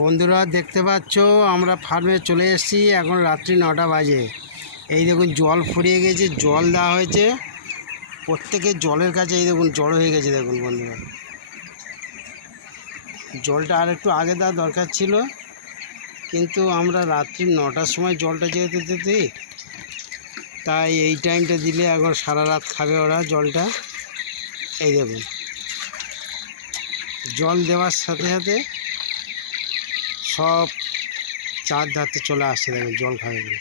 বন্ধুরা দেখতে পাচ্ছ আমরা ফার্মে চলে এসেছি। এখন রাত্রি 9টা বাজে। এই দেখুন জল ফুরিয়ে গেছে, জল দেওয়া হয়েছে প্রত্যেকের জলের কাছে। এই দেখুন জড়ো হয়ে গেছে দেখুন বন্ধুরা। জলটা আর একটু আগে দেওয়া দরকার ছিল, কিন্তু আমরা রাত্রি 9টার সময় জলটা যেহেতু দিই, তাই এই টাইমটা দিলে এখন সারা রাত খাবে ওরা জলটা। এই দেখুন জল দেওয়ার সাথে সাথে সব চার ধারতে চলে আসছে দেখুন জল খাবে বলে।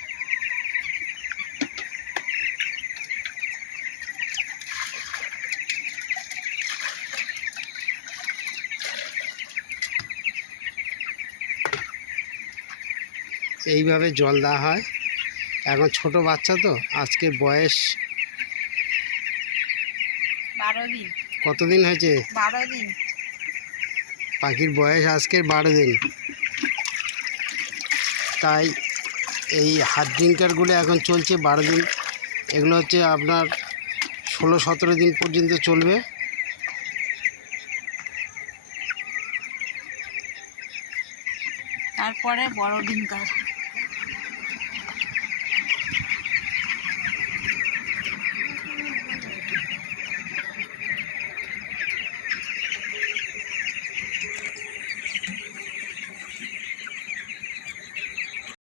এইভাবে জল দেওয়া হয়। এখন ছোট বাচ্চা তো, আজকে বয়স 12 দিন। কতদিন হয়েছে? 12 দিন। পাখির বয়স আজকের 12 দিন। তাই এই হাত ড্রিঙ্কারগুলো এখন চলছে 12 দিন। এগুলো হচ্ছে আপনার 16-17 দিন পর্যন্ত চলবে। তারপরে বড় ডিঙ্কার।